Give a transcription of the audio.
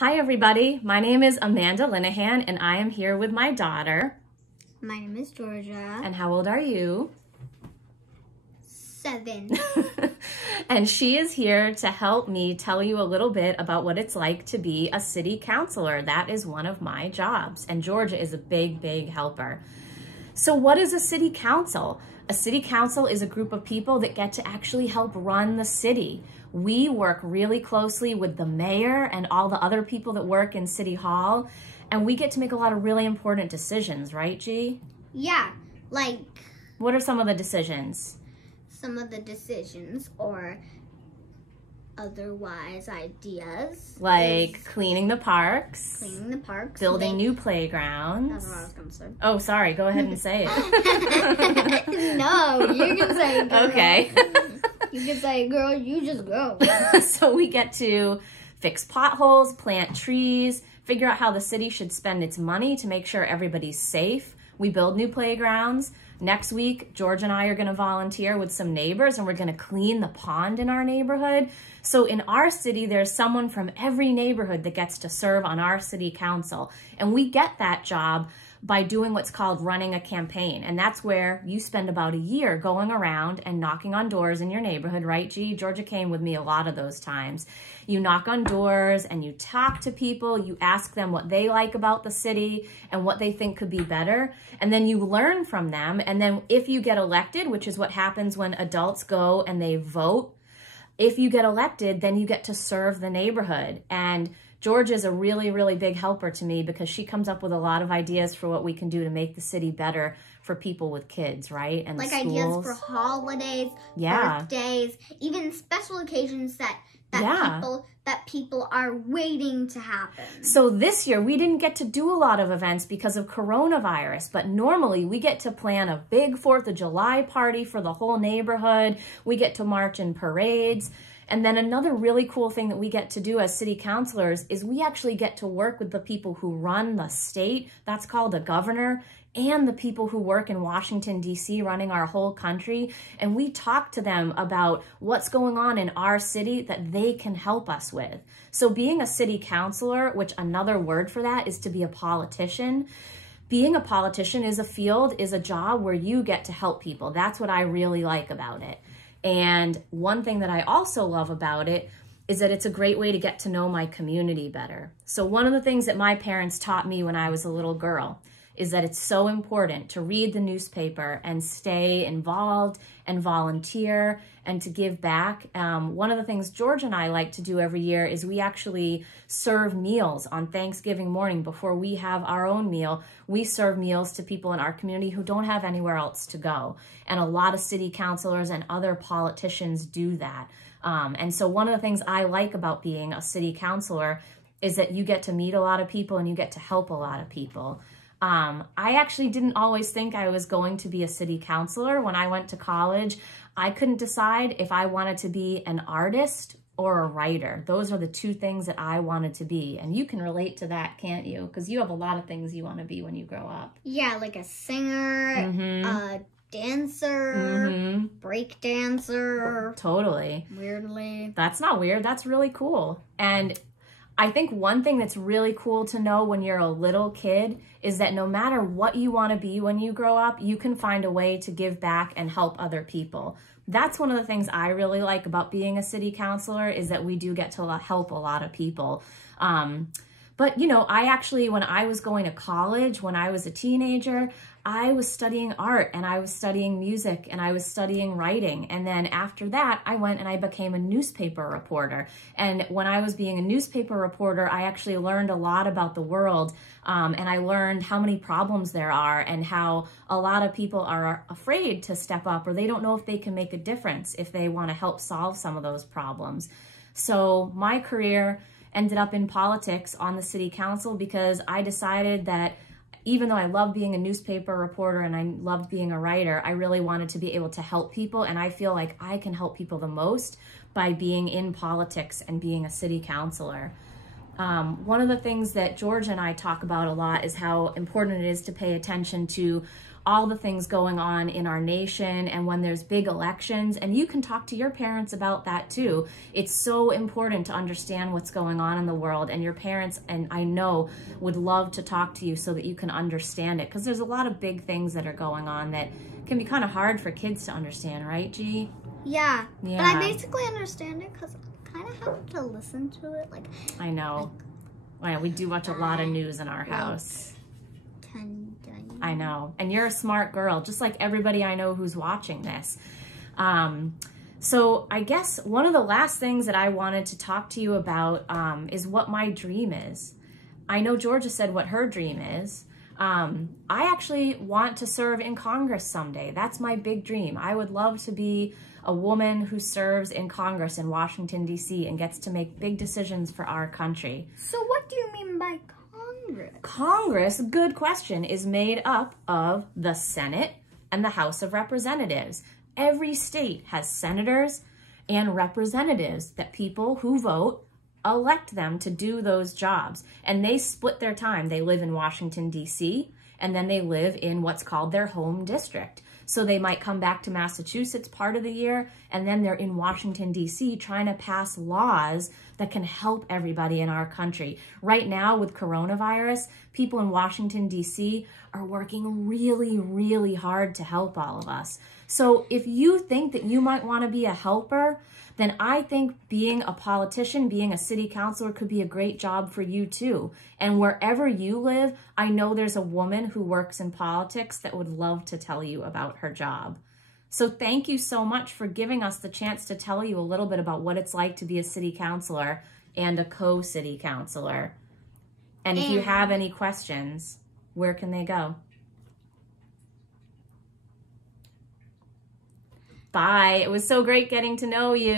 Hi everybody, my name is Amanda Linehan and I am here with my daughter. My name is Georgia. And how old are you? 7. And she is here to help me tell you a little bit about what it's like to be a city councilor. That is one of my jobs, and Georgia is a big helper. So what is a city council? A city council is a group of people that get to actually help run the city. We work really closely with the mayor and all the other people that work in City Hall, and we get to make a lot of really important decisions, right, G? Yeah, like... What are some of the decisions? Some of the decisions or otherwise ideas. Like cleaning the parks. Cleaning the parks. Building new playgrounds. That's what I was going to say. Oh, sorry. Go ahead and say it. No, you can say it, girl. Okay. You can say, girl, you just go. So we get to fix potholes, plant trees, figure out how the city should spend its money to make sure everybody's safe. We build new playgrounds. Next week, George and I are going to volunteer with some neighbors and we're going to clean the pond in our neighborhood. So in our city, there's someone from every neighborhood that gets to serve on our city council. And we get that job by doing what's called running a campaign. And that's where you spend about a year going around and knocking on doors in your neighborhood, right, G? Georgia came with me a lot of those times. You knock on doors and you talk to people, you ask them what they like about the city and what they think could be better. And then you learn from them. And then if you get elected, which is what happens when adults go and they vote, if you get elected, then you get to serve the neighborhood. And Georgia is a really big helper to me because she comes up with a lot of ideas for what we can do to make the city better for people with kids, right? And like the schools. Ideas for holidays, yeah, birthdays, even special occasions that people are waiting to happen. So this year we didn't get to do a lot of events because of coronavirus, but normally we get to plan a big 4th of July party for the whole neighborhood. We get to march in parades. And then another really cool thing that we get to do as city councilors is we actually get to work with the people who run the state. That's called a governor, and the people who work in Washington, D.C., running our whole country. And we talk to them about what's going on in our city that they can help us with. So being a city councilor, which another word for that is to be a politician, being a politician is a field, is a job where you get to help people. That's what I really like about it. And one thing that I also love about it is that it's a great way to get to know my community better. So one of the things that my parents taught me when I was a little girl is that it's so important to read the newspaper and stay involved and volunteer and to give back. One of the things George and I like to do every year is we actually serve meals on Thanksgiving morning before we have our own meal. We serve meals to people in our community who don't have anywhere else to go. And a lot of city councilors and other politicians do that. And so one of the things I like about being a city councilor is that you get to meet a lot of people and you get to help a lot of people. I actually didn't always think I was going to be a city councilor. When I went to college, I couldn't decide if I wanted to be an artist or a writer. Those are the two things that I wanted to be. And you can relate to that, can't you? Because you have a lot of things you want to be when you grow up. Yeah, like a singer, a dancer, break dancer. Totally. Weirdly. That's not weird. That's really cool. And I think one thing that's really cool to know when you're a little kid is that no matter what you want to be when you grow up, you can find a way to give back and help other people. That's one of the things I really like about being a city councilor is that we do get to help a lot of people. But, you know, I actually, when I was going to college, when I was a teenager, I was studying art and I was studying music and I was studying writing. And then after that, I went and I became a newspaper reporter. And when I was being a newspaper reporter, I actually learned a lot about the world. And I learned how many problems there are and how a lot of people are afraid to step up or they don't know if they can make a difference if they want to help solve some of those problems. So my career ended up in politics on the city council because I decided that even though I love being a newspaper reporter and I loved being a writer, I really wanted to be able to help people. And I feel like I can help people the most by being in politics and being a city councilor. One of the things that George and I talk about a lot is how important it is to pay attention to all the things going on in our nation and when there's big elections. And you can talk to your parents about that too. It's so important to understand what's going on in the world, and your parents, and I know, would love to talk to you so that you can understand it, because there's a lot of big things that are going on that can be kind of hard for kids to understand, right, G? Yeah. But I basically understand it because I kind of have to listen to it. Like, I know. We do watch a lot of news in our house. I know. And you're a smart girl, just like everybody I know who's watching this. So I guess one of the last things that I wanted to talk to you about is what my dream is. I know Georgia said what her dream is. I actually want to serve in Congress someday. That's my big dream. I would love to be a woman who serves in Congress in Washington, D.C. and gets to make big decisions for our country. So what do you mean by Congress? Congress, good question, is made up of the Senate and the House of Representatives. Every state has senators and representatives that people who vote elect them to do those jobs. And they split their time. They live in Washington, D.C., and then they live in what's called their home district. So they might come back to Massachusetts part of the year, and then they're in Washington, D.C. trying to pass laws that can help everybody in our country. Right now with coronavirus, people in Washington, D.C. are working really, really hard to help all of us. So if you think that you might want to be a helper, then I think being a politician, being a city councilor could be a great job for you too. And wherever you live, I know there's a woman who works in politics that would love to tell you about her job. So thank you so much for giving us the chance to tell you a little bit about what it's like to be a city councilor and a co-city councilor. And if you have any questions, where can they go? Bye. It was so great getting to know you.